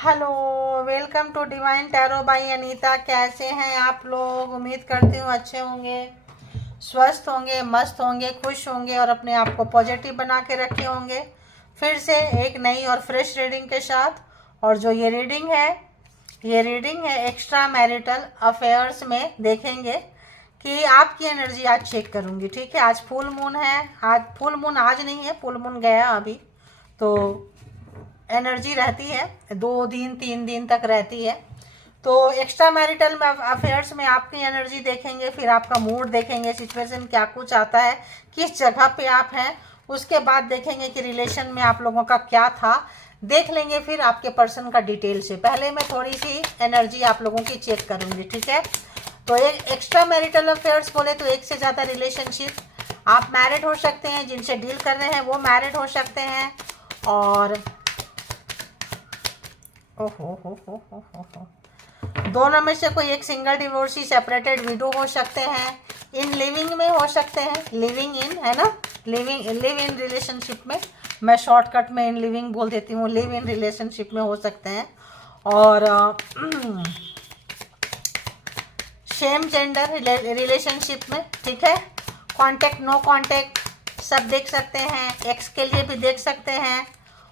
Hello, welcome to divine tarot by Anita. कैसे हैं आप लोग? उम्मीद करती हूँ अच्छे होंगे, स्वस्थ होंगे, मस्त होंगे, खुश होंगे और अपने आप को पॉजिटिव बना के रखे होंगे। फिर से एक नई और फ्रेश रीडिंग के साथ। और जो ये रीडिंग है एक्स्ट्रा मैरिटल अफेयर्स में देखेंगे कि आपकी एनर्जी आज चेक करूँगी। ठीक है, आज फुल मून है। आज फुल मून आज नहीं है, फुल मून गया अभी। तो एनर्जी रहती है 2 दिन 3 दिन तक रहती है। तो एक्स्ट्रा मैरिटल अफेयर्स में आपकी एनर्जी देखेंगे, फिर आपका मूड देखेंगे, सिचुएशन क्या कुछ आता है, किस जगह पे आप हैं। उसके बाद देखेंगे कि रिलेशन में आप लोगों का क्या था, देख लेंगे फिर आपके पर्सन का डिटेल से। पहले मैं थोड़ी सी एनर्जी आप लोगों की चेक करूंगी। ठीक है, तो एक एक्स्ट्रा मैरिटल अफेयर्स बोले तो एक से ज़्यादा रिलेशनशिप। आप मैरिड हो सकते हैं, जिनसे डील कर रहे हैं वो मैरिड हो सकते हैं, और हो दोनों में से कोई एक सिंगल डिवोर्सी, सेपरेटेड विडो हो सकते हैं, इन लिविंग में हो सकते हैं, लिविंग इन है ना, लिव इन रिलेशनशिप में। मैं शॉर्टकट में इन लिविंग बोल देती हूँ, लिव इन रिलेशनशिप में हो सकते हैं। और सेम जेंडर रिलेशनशिप में। ठीक है, कांटेक्ट नो कांटेक्ट सब देख सकते हैं, एक्स के लिए भी देख सकते हैं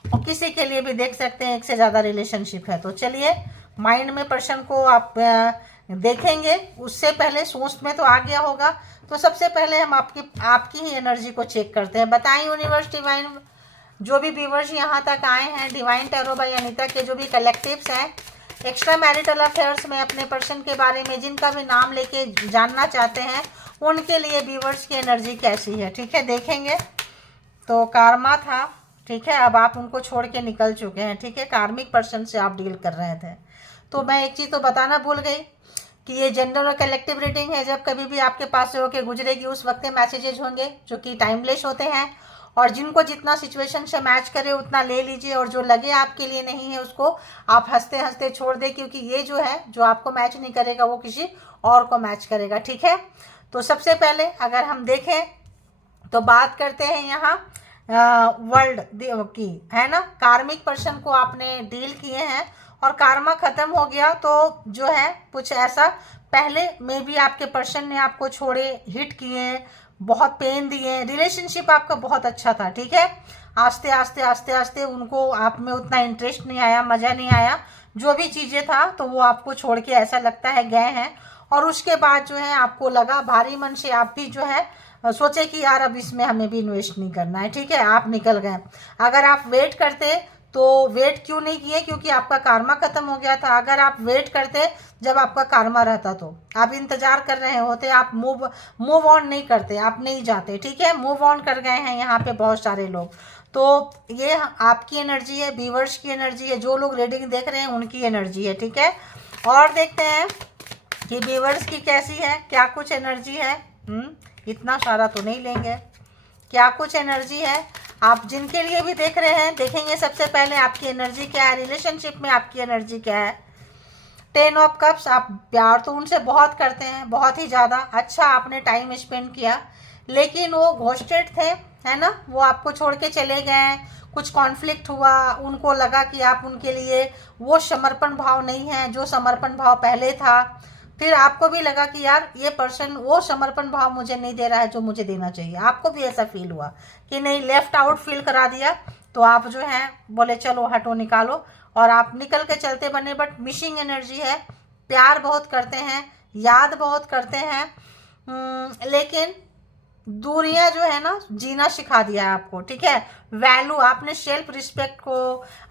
और किसी के लिए भी देख सकते हैं, एक से ज़्यादा रिलेशनशिप है। तो चलिए, माइंड में पर्सन को आप देखेंगे, उससे पहले सोच में तो आ गया होगा। तो सबसे पहले हम आपकी ही एनर्जी को चेक करते हैं। बताएं यूनिवर्स, डिवाइन, जो भी व्यूवर्स यहाँ तक आए हैं, डिवाइन टैरो बाय अनीता के जो भी कलेक्टिव्स हैं, एक्स्ट्रा मैरिटल अफेयर्स में अपने पर्सन के बारे में जिनका भी नाम लेके जानना चाहते हैं, उनके लिए व्यूवर्स की एनर्जी कैसी है। ठीक है, देखेंगे। तो कारमा था, ठीक है, अब आप उनको छोड़ के निकल चुके हैं। ठीक है, कार्मिक पर्सन से आप डील कर रहे थे। तो मैं एक चीज़ तो बताना भूल गई कि ये जनरल और कलेक्टिव रीडिंग है। जब कभी भी आपके पास से होके गुजरेगी उस वक्त मैसेजेज होंगे जो कि टाइमलेस होते हैं, और जिनको जितना सिचुएशन से मैच करे उतना ले लीजिए, और जो लगे आपके लिए नहीं है उसको आप हंसते हंसते छोड़ दें, क्योंकि ये जो है जो आपको मैच नहीं करेगा वो किसी और को मैच करेगा। ठीक है, तो सबसे पहले अगर हम देखें तो बात करते हैं यहाँ वर्ल्ड की, है ना। कार्मिक पर्सन को आपने डील किए हैं और कार्मा खत्म हो गया, तो जो है कुछ ऐसा पहले में भी आपके पर्सन ने आपको छोड़े, हिट किए, बहुत पेन दिए, रिलेशनशिप आपका बहुत अच्छा था। ठीक है, आस्ते आस्ते आस्ते आस्ते उनको आप में उतना इंटरेस्ट नहीं आया, मज़ा नहीं आया, जो भी चीज़ें था तो वो आपको छोड़ के ऐसा लगता है गए हैं। और उसके बाद जो है आपको लगा भारी मन से, आप भी जो है सोचे कि यार अब इसमें हमें भी इन्वेस्ट नहीं करना है। ठीक है, आप निकल गए। अगर आप वेट करते तो वेट क्यों नहीं किए? क्योंकि आपका कार्मा खत्म हो गया था। अगर आप वेट करते जब आपका कार्मा रहता तो आप इंतजार कर रहे होते, आप मूव ऑन नहीं करते, आप नहीं जाते। ठीक है, मूव ऑन कर गए हैं यहाँ पे बहुत सारे लोग। तो ये आपकी एनर्जी है, व्यूअर्स की एनर्जी है, जो लोग रीडिंग देख रहे हैं उनकी एनर्जी है। ठीक है, और देखते हैं कि व्यूअर्स की कैसी है, क्या कुछ एनर्जी है। इतना सारा तो नहीं लेंगे, क्या कुछ एनर्जी है आप जिनके लिए भी देख रहे हैं। देखेंगे सबसे पहले आपकी एनर्जी क्या है, रिलेशनशिप में आपकी एनर्जी क्या है। 10 ऑफ कप्स, आप प्यार तो उनसे बहुत करते हैं, बहुत ही ज़्यादा अच्छा आपने टाइम स्पेंड किया, लेकिन वो घोस्टेड थे, है ना, वो आपको छोड़ के चले गए। कुछ कॉन्फ्लिक्ट हुआ, उनको लगा कि आप उनके लिए वो समर्पण भाव नहीं है जो समर्पण भाव पहले था। फिर आपको भी लगा कि यार ये पर्सन वो समर्पण भाव मुझे नहीं दे रहा है जो मुझे देना चाहिए। आपको भी ऐसा फील हुआ कि नहीं, लेफ्ट आउट फील करा दिया। तो आप जो है बोले चलो हटो, निकालो, और आप निकल के चलते बने। बट मिसिंग एनर्जी है, प्यार बहुत करते हैं, याद बहुत करते हैं, लेकिन दूरियां जो है ना जीना सिखा दिया है आपको। ठीक है, वैल्यू आपने सेल्फ रिस्पेक्ट को,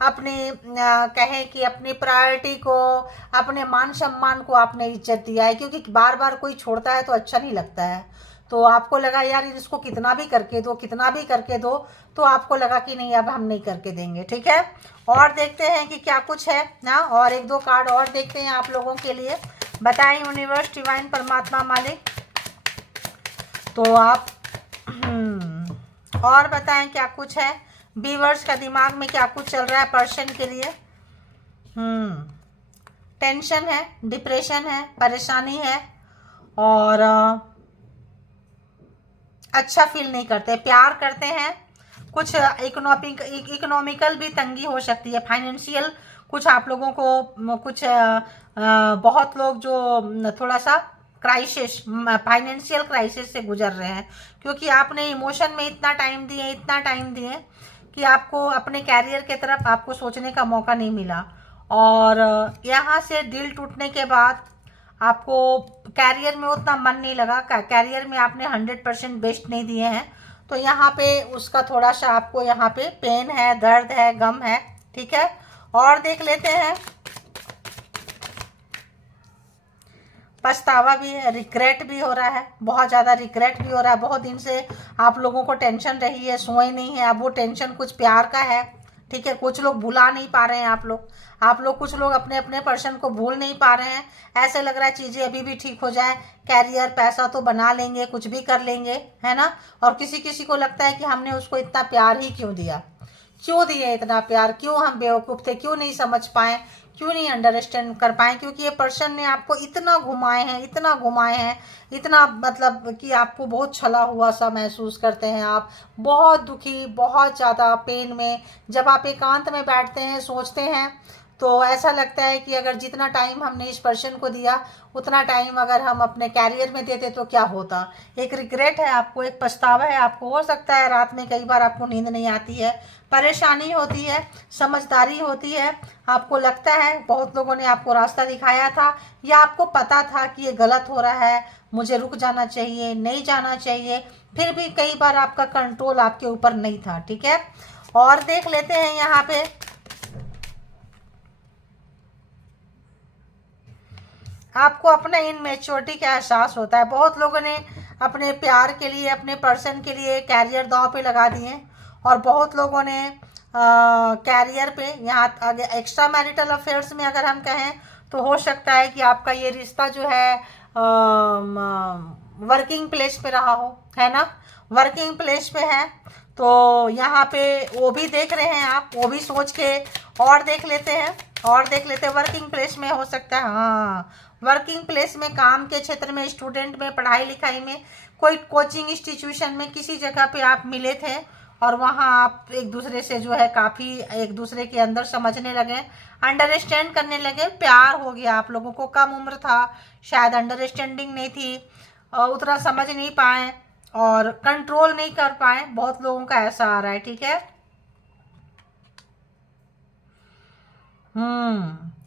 अपनी कहें कि अपनी प्रायोरिटी को, अपने मान सम्मान को आपने इज्जत दिया है, क्योंकि बार बार कोई छोड़ता है तो अच्छा नहीं लगता है। तो आपको लगा यार इसको कितना भी करके दो, कितना भी करके दो, तो आपको लगा कि नहीं अब हम नहीं करके देंगे। ठीक है, और देखते हैं कि क्या कुछ है ना, और एक दो कार्ड और देखते हैं आप लोगों के लिए। बताएं यूनिवर्स, डिवाइन, परमात्मा, मालिक, तो आप और बताएं क्या कुछ है। व्यूअर्स का दिमाग में क्या कुछ चल रहा है पर्सन के लिए। टेंशन है, डिप्रेशन है, परेशानी है, और अच्छा फील नहीं करते, प्यार करते हैं। कुछ इकोनॉमिकल भी तंगी हो सकती है, फाइनेंशियल कुछ आप लोगों को कुछ बहुत लोग जो थोड़ा सा क्राइसिस, फाइनेंशियल क्राइसिस से गुजर रहे हैं, क्योंकि आपने इमोशन में इतना टाइम दिए कि आपको अपने कैरियर के तरफ आपको सोचने का मौका नहीं मिला। और यहाँ से दिल टूटने के बाद आपको कैरियर में उतना मन नहीं लगा, कैरियर में आपने 100% बेस्ट नहीं दिए हैं, तो यहाँ पे उसका थोड़ा सा आपको यहाँ पे पेन है, दर्द है, गम है। ठीक है, और देख लेते हैं, पछतावा भी है, रिग्रेट भी हो रहा है, बहुत ज़्यादा रिग्रेट भी हो रहा है। बहुत दिन से आप लोगों को टेंशन रही है, सोए नहीं है, अब वो टेंशन कुछ प्यार का है। ठीक है, कुछ लोग भुला नहीं पा रहे हैं, आप लोग कुछ लोग अपने अपने पर्सन को भूल नहीं पा रहे हैं। ऐसे लग रहा है चीज़ें अभी भी ठीक हो जाए, कैरियर पैसा तो बना लेंगे, कुछ भी कर लेंगे, है ना। और किसी किसी को लगता है कि हमने उसको इतना प्यार ही क्यों दिया, क्यों दिए इतना प्यार, क्यों हम बेवकूफ़ थे, क्यों नहीं समझ पाए, क्यों नहीं अंडरस्टैंड कर पाए, क्योंकि ये पर्सन ने आपको इतना घुमाए हैं, इतना मतलब कि आपको बहुत छला हुआ सा महसूस करते हैं, आप बहुत दुखी, बहुत ज़्यादा पेन में। जब आप एकांत में बैठते हैं, सोचते हैं, तो ऐसा लगता है कि अगर जितना टाइम हमने इस पर्सन को दिया उतना टाइम अगर हम अपने कैरियर में देते तो क्या होता। एक रिग्रेट है आपको, एक पछतावा है आपको। हो सकता है रात में कई बार आपको नींद नहीं आती है, परेशानी होती है, समझदारी होती है, आपको लगता है बहुत लोगों ने आपको रास्ता दिखाया था, या आपको पता था कि ये गलत हो रहा है, मुझे रुक जाना चाहिए, नहीं जाना चाहिए, फिर भी कई बार आपका कंट्रोल आपके ऊपर नहीं था। ठीक है, और देख लेते हैं यहाँ पे, आपको अपने इनमेच्योरिटी का एहसास होता है। बहुत लोगों ने अपने प्यार के लिए, अपने पर्सन के लिए कैरियर दांव पे लगा दिए, और बहुत लोगों ने कैरियर पे, यहाँ आगे एक्स्ट्रा मैरिटल अफेयर्स में अगर हम कहें तो हो सकता है कि आपका ये रिश्ता जो है वर्किंग प्लेस पे रहा हो, है ना, वर्किंग प्लेस पे है। तो यहाँ पे वो भी देख रहे हैं आप, वो भी सोच के और देख लेते हैं, वर्किंग प्लेस में हो सकता है, हाँ, वर्किंग प्लेस में, काम के क्षेत्र में, स्टूडेंट में, पढ़ाई लिखाई में, कोई कोचिंग इंस्टीट्यूशन में किसी जगह पे आप मिले थे, और वहाँ आप एक दूसरे से जो है काफ़ी एक दूसरे के अंदर समझने लगे, अंडरस्टैंड करने लगे, प्यार हो गया आप लोगों को। कम उम्र था, शायद अंडरस्टैंडिंग नहीं थी, उतना समझ नहीं पाए और कंट्रोल नहीं कर पाए, बहुत लोगों का ऐसा आ रहा है। ठीक है,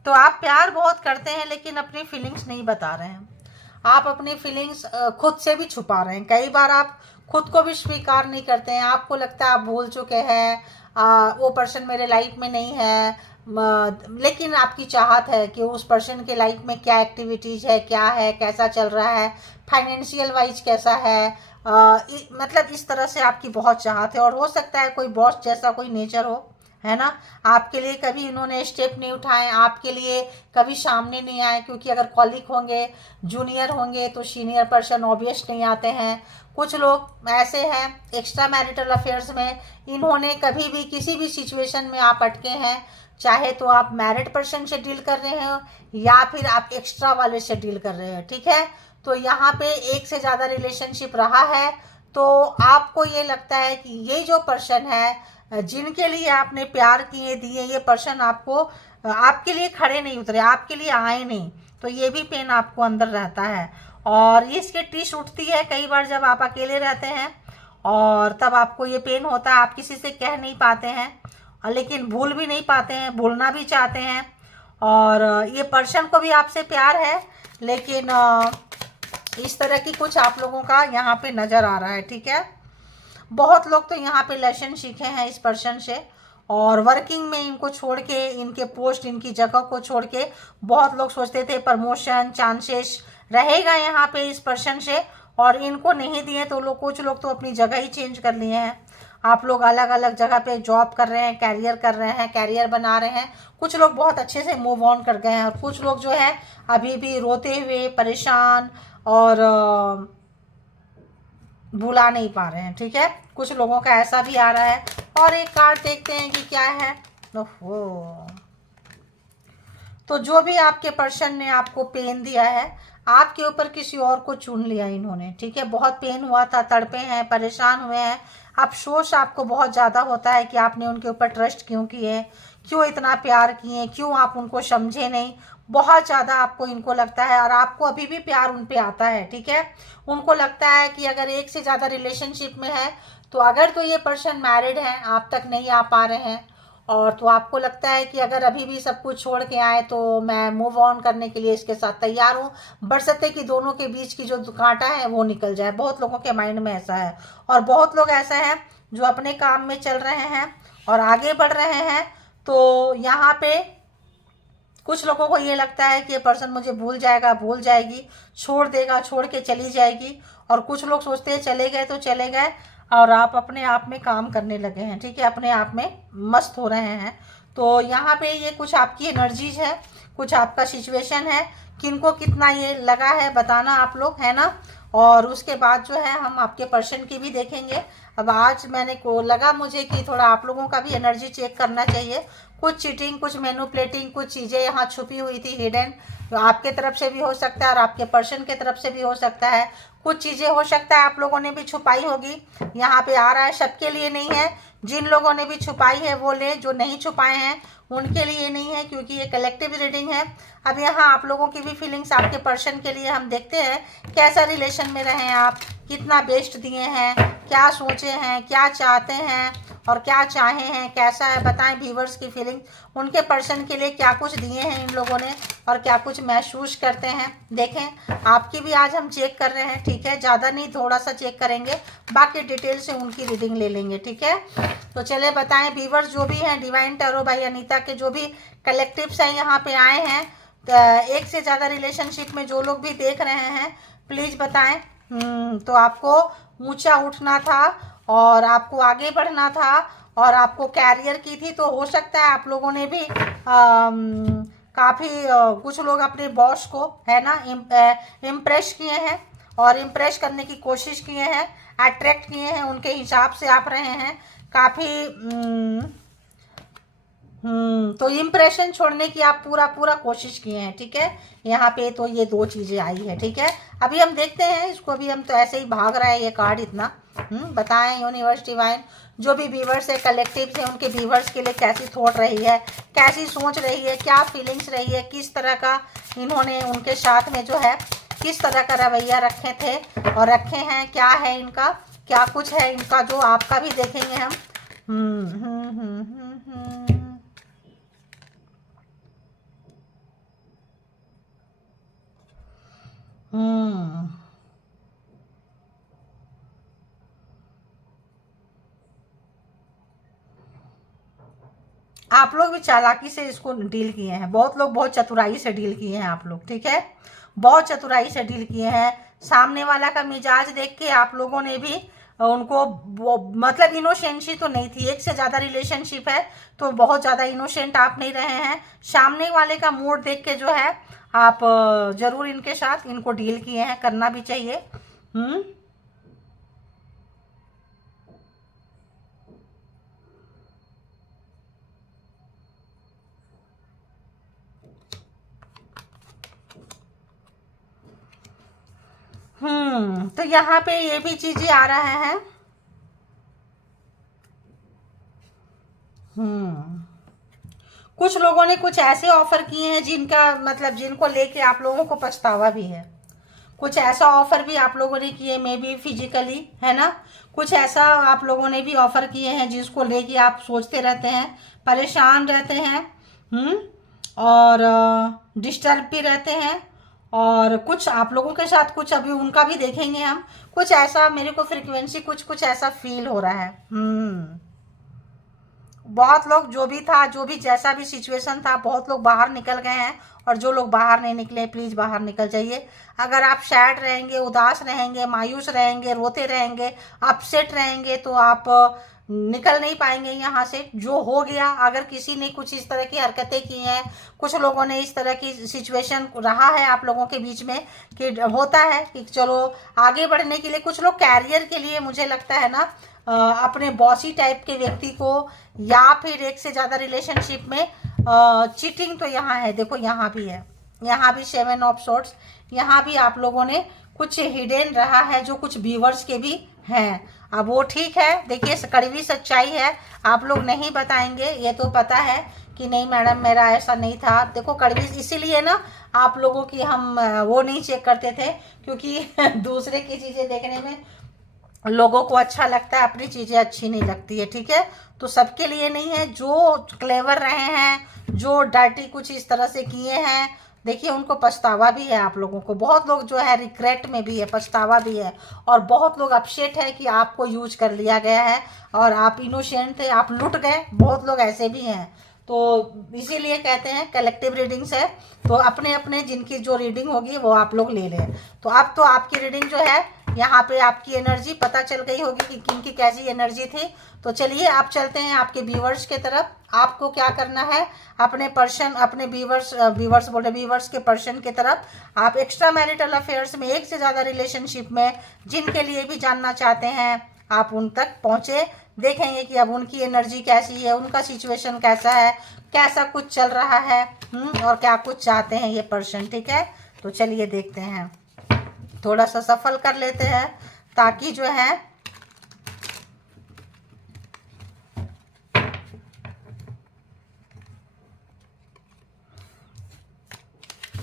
तो आप प्यार बहुत करते हैं लेकिन अपनी फीलिंग्स नहीं बता रहे हैं, आप अपनी फीलिंग्स खुद से भी छुपा रहे हैं। कई बार आप खुद को भी स्वीकार नहीं करते हैं, आपको लगता है आप भूल चुके हैं, वो पर्सन मेरे लाइफ में नहीं है, लेकिन आपकी चाहत है कि उस पर्सन के लाइफ में क्या एक्टिविटीज़ है, क्या है, कैसा चल रहा है, फाइनेंशियल वाइज कैसा है, मतलब इस तरह से आपकी बहुत चाहत है। और हो सकता है कोई बॉस जैसा कोई नेचर हो, है ना, आपके लिए कभी इन्होंने स्टेप नहीं उठाए, आपके लिए कभी सामने नहीं आए, क्योंकि अगर कॉलीग होंगे, जूनियर होंगे तो सीनियर पर्सन ऑब्वियस नहीं आते हैं। कुछ लोग ऐसे हैं एक्स्ट्रा मैरिटल अफेयर्स में, इन्होंने कभी भी किसी भी सिचुएशन में आप अटके हैं, चाहे तो आप मैरिड पर्सन से डील कर रहे हो या फिर आप एक्स्ट्रा वाले से डील कर रहे हो। ठीक है, तो यहाँ पे एक से ज़्यादा रिलेशनशिप रहा है, तो आपको ये लगता है कि ये जो पर्सन है जिनके लिए आपने प्यार किए दिए, ये पर्सन आपको आपके लिए खड़े नहीं उतरे, आपके लिए आए नहीं, तो ये भी पेन आपको अंदर रहता है। और इसकी टीस उठती है कई बार जब आप अकेले रहते हैं, और तब आपको ये पेन होता है, आप किसी से कह नहीं पाते हैं, लेकिन भूल भी नहीं पाते हैं, भूलना भी चाहते हैं। और ये पर्सन को भी आपसे प्यार है, लेकिन इस तरह की कुछ आप लोगों का यहाँ पे नज़र आ रहा है। ठीक है, बहुत लोग तो यहाँ पे लेसन सीखे हैं इस पर्सन से, और वर्किंग में इनको छोड़ के, इनके पोस्ट, इनकी जगह को छोड़ के बहुत लोग सोचते थे प्रमोशन चांसेस रहेगा यहाँ पे इस पर्सन से, और इनको नहीं दिए तो लोग, कुछ लोग तो अपनी जगह ही चेंज कर लिए हैं। आप लोग अलग अलग जगह पे जॉब कर रहे हैं, कैरियर कर रहे हैं, कैरियर बना रहे हैं, कुछ लोग बहुत अच्छे से मूव ऑन कर गए हैं, और कुछ लोग जो है अभी भी रोते हुए, परेशान और भुला नहीं पा रहे हैं। ठीक है, कुछ लोगों का ऐसा भी आ रहा है। और एक कार्ड देखते हैं कि क्या है। ओहो, तो जो भी आपके पर्सन ने आपको पेन दिया है, आपके ऊपर किसी और को चुन लिया इन्होंने। ठीक है, बहुत पेन हुआ था, तड़पे हैं, परेशान हुए हैं, अफसोस आपको बहुत ज़्यादा होता है कि आपने उनके ऊपर ट्रस्ट क्यों किए, क्यों इतना प्यार किए, क्यों आप उनको समझे नहीं, बहुत ज़्यादा आपको इनको लगता है। और आपको अभी भी प्यार उन पे आता है, ठीक है। उनको लगता है कि अगर एक से ज़्यादा रिलेशनशिप में है तो अगर तो ये पर्सन मैरिड है, आप तक नहीं आ पा रहे हैं, और तो आपको लगता है कि अगर अभी भी सब कुछ छोड़ के आए तो मैं मूव ऑन करने के लिए इसके साथ तैयार हूँ, बरसते कि दोनों के बीच की जो कांटा है वो निकल जाए। बहुत लोगों के माइंड में ऐसा है। और बहुत लोग ऐसा है जो अपने काम में चल रहे हैं और आगे बढ़ रहे हैं। तो यहाँ पे कुछ लोगों को ये लगता है कि ये पर्सन मुझे भूल जाएगा, भूल जाएगी, छोड़ देगा, छोड़ के चली जाएगी। और कुछ लोग सोचते हैं चले गए तो चले गए, और आप अपने आप में काम करने लगे हैं, ठीक है, अपने आप में मस्त हो रहे हैं। तो यहाँ पे ये कुछ आपकी एनर्जीज है, कुछ आपका सिचुएशन है, किनको कितना ये लगा है बताना आप लोग, है ना। और उसके बाद जो है हम आपके पर्सन की भी देखेंगे। अब आज मैंने को लगा मुझे कि थोड़ा आप लोगों का भी एनर्जी चेक करना चाहिए। कुछ चीटिंग, कुछ मैनिपुलेटिंग, कुछ चीज़ें यहाँ छुपी हुई थी हिडन, आपके तरफ से भी हो सकता है और आपके पर्सन के तरफ से भी हो सकता है। कुछ चीज़ें हो सकता है आप लोगों ने भी छुपाई होगी, यहाँ पे आ रहा है, सबके लिए नहीं है। जिन लोगों ने भी छुपाई है वो ले, जो नहीं छुपाए हैं उनके लिए नहीं है, क्योंकि ये कलेक्टिव रीडिंग है। अब यहाँ आप लोगों की भी फीलिंग्स आपके पर्सन के लिए हम देखते हैं, कैसा रिलेशन में रहे आप, कितना बेस्ट दिए हैं, क्या सोचे हैं, क्या चाहते हैं और क्या चाहे हैं, कैसा है बताएं। व्यूअर्स की फीलिंग उनके पर्सन के लिए क्या कुछ दिए हैं इन लोगों ने और क्या कुछ महसूस करते हैं। देखें आपकी भी आज हम चेक कर रहे हैं, ठीक है, ज़्यादा नहीं, थोड़ा सा चेक करेंगे, बाकी डिटेल से उनकी रीडिंग ले लेंगे, ठीक है। तो चले बताएं व्यूअर्स जो भी हैं, डिवाइन टैरो बाय अनीता के जो भी कलेक्टिव्स हैं यहाँ पे आए हैं, एक से ज़्यादा रिलेशनशिप में जो लोग भी देख रहे हैं प्लीज़ बताएं। तो आपको ऊंचा उठना था और आपको आगे बढ़ना था और आपको कैरियर की थी, तो हो सकता है आप लोगों ने भी काफ़ी कुछ लोग अपने बॉस को, है ना, इम्प्रेस किए हैं और इम्प्रेस करने की कोशिश किए हैं, अट्रैक्ट किए हैं, उनके हिसाब से आप रहे हैं काफ़ी। तो इम्प्रेशन छोड़ने की आप पूरा पूरा कोशिश किए हैं, ठीक है। यहाँ पे तो ये दो चीज़ें आई है, ठीक है। अभी हम देखते हैं इसको, अभी हम तो ऐसे ही भाग रहा है ये कार्ड इतना। बताएं यूनिवर्स डिवाइन जो भी व्यूवर्स है, कलेक्टिव है, उनके व्यूवर्स के लिए कैसी थॉट रही है, कैसी सोच रही है, क्या फीलिंग्स रही है, किस तरह का इन्होंने उनके साथ में जो है किस तरह का रवैया रखे थे और रखे हैं, क्या है इनका, क्या कुछ है इनका, जो आपका भी देखेंगे हम। आप लोग भी चालाकी से इसको डील किए हैं, बहुत लोग बहुत चतुराई से डील किए हैं आप लोग, ठीक है, बहुत चतुराई से डील किए हैं। सामने वाला का मिजाज देख के आप लोगों ने भी उनको मतलब इनोसेंसी तो नहीं थी, एक से ज़्यादा रिलेशनशिप है तो बहुत ज़्यादा इनोसेंट आप नहीं रहे हैं। सामने वाले का मूड देख के जो है आप ज़रूर इनके साथ इनको डील किए हैं, करना भी चाहिए। तो यहाँ पे ये भी चीजें आ रहा है। कुछ लोगों ने कुछ ऐसे ऑफर किए हैं जिनका मतलब जिनको लेके आप लोगों को पछतावा भी है। कुछ ऐसा ऑफर भी आप लोगों ने किए, मे बी फिजिकली, है ना, कुछ ऐसा आप लोगों ने भी ऑफर किए हैं जिसको लेके आप सोचते रहते हैं, परेशान रहते हैं, और डिस्टर्ब भी रहते हैं। और कुछ आप लोगों के साथ कुछ अभी उनका भी देखेंगे हम, कुछ ऐसा मेरे को फ्रीक्वेंसी कुछ ऐसा फील हो रहा है। बहुत लोग जो भी था, जो भी जैसा भी सिचुएशन था, बहुत लोग बाहर निकल गए हैं, और जो लोग बाहर नहीं निकले प्लीज़ बाहर निकल जाइए। अगर आप सैड रहेंगे, उदास रहेंगे, मायूस रहेंगे, रोते रहेंगे, अपसेट रहेंगे, तो आप निकल नहीं पाएंगे यहाँ से। जो हो गया, अगर किसी ने कुछ इस तरह की हरकतें की हैं, कुछ लोगों ने इस तरह की सिचुएशन रहा है आप लोगों के बीच में कि होता है कि चलो आगे बढ़ने के लिए, कुछ लोग कैरियर के लिए मुझे लगता है ना अपने बॉसी टाइप के व्यक्ति को, या फिर एक से ज़्यादा रिलेशनशिप में चीटिंग तो यहाँ है, देखो यहाँ भी है, यहाँ भी 7 ऑफ सोर्ड्स, यहाँ भी आप लोगों ने कुछ हिडन रहा है जो कुछ व्यूवर्स के भी हैं। अब वो ठीक है, देखिए कड़वी सच्चाई है, आप लोग नहीं बताएंगे, ये तो पता है कि नहीं मैडम मेरा ऐसा नहीं था। देखो कड़वी इसीलिए ना आप लोगों की हम वो नहीं चेक करते थे, क्योंकि दूसरे की चीज़ें देखने में लोगों को अच्छा लगता है, अपनी चीज़ें अच्छी नहीं लगती है, ठीक है। तो सबके लिए नहीं है। जो क्लेवर रहे हैं, जो डर्टी कुछ इस तरह से किए हैं, देखिए उनको पछतावा भी है। आप लोगों को बहुत लोग जो है रिग्रेट में भी है, पछतावा भी है, और बहुत लोग अपसेट है कि आपको यूज कर लिया गया है और आप इनोसेंट थे, आप लुट गए। बहुत लोग ऐसे भी हैं। तो इसीलिए कहते हैं कलेक्टिव रीडिंग्स है, तो अपने अपने जिनकी जो रीडिंग होगी वो आप लोग ले लें। तो अब तो आपकी रीडिंग जो है, यहाँ पे आपकी एनर्जी पता चल गई होगी कि किनकी कैसी एनर्जी थी। तो चलिए आप चलते हैं आपके व्यूवर्स के तरफ। आपको क्या करना है, अपने पर्सन, अपने व्यूवर्स के पर्सन की तरफ आप एक्स्ट्रा मैरिटल अफेयर्स में एक से ज़्यादा रिलेशनशिप में जिनके लिए भी जानना चाहते हैं, आप उन तक पहुँचे। देखेंगे कि अब उनकी एनर्जी कैसी है, उनका सिचुएशन कैसा है, कैसा कुछ चल रहा है, और क्या कुछ चाहते हैं ये पर्सन, ठीक है। तो चलिए देखते हैं, थोड़ा सा सफल कर लेते हैं ताकि जो है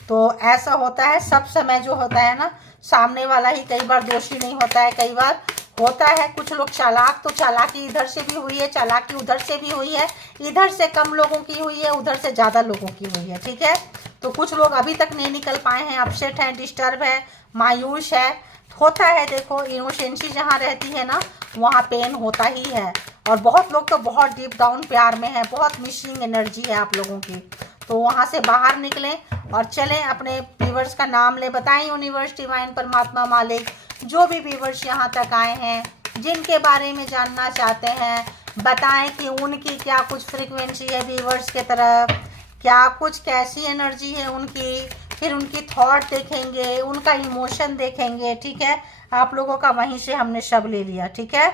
तो ऐसा होता है सब समय जो होता है ना, सामने वाला ही कई बार दोषी नहीं होता है, कई बार होता है कुछ लोग चालाक। तो चालाकी इधर से भी हुई है, चालाकी उधर से भी हुई है, इधर से कम लोगों की हुई है, उधर से ज़्यादा लोगों की हुई है, ठीक है। तो कुछ लोग अभी तक नहीं निकल पाए हैं, अपसेट हैं, डिस्टर्ब है, मायूस है, होता है। देखो इनोसेंसी जहाँ रहती है ना, वहाँ पेन होता ही है। और बहुत लोग तो बहुत डीप डाउन प्यार में है, बहुत मिसिंग एनर्जी है आप लोगों की। तो वहाँ से बाहर निकलें और चलें, अपने व्यूवर्स का नाम ले, बताएं यूनिवर्स, डिवाइन, परमात्मा, मालिक, जो भी व्यूवर्स यहाँ तक आए हैं, जिनके बारे में जानना चाहते हैं, बताएं कि उनकी क्या कुछ फ्रीक्वेंसी है व्यूवर्स के तरफ, क्या कुछ कैसी एनर्जी है उनकी। फिर उनकी थॉट देखेंगे, उनका इमोशन देखेंगे, ठीक है। आप लोगों का वहीं से हमने शब ले लिया, ठीक है।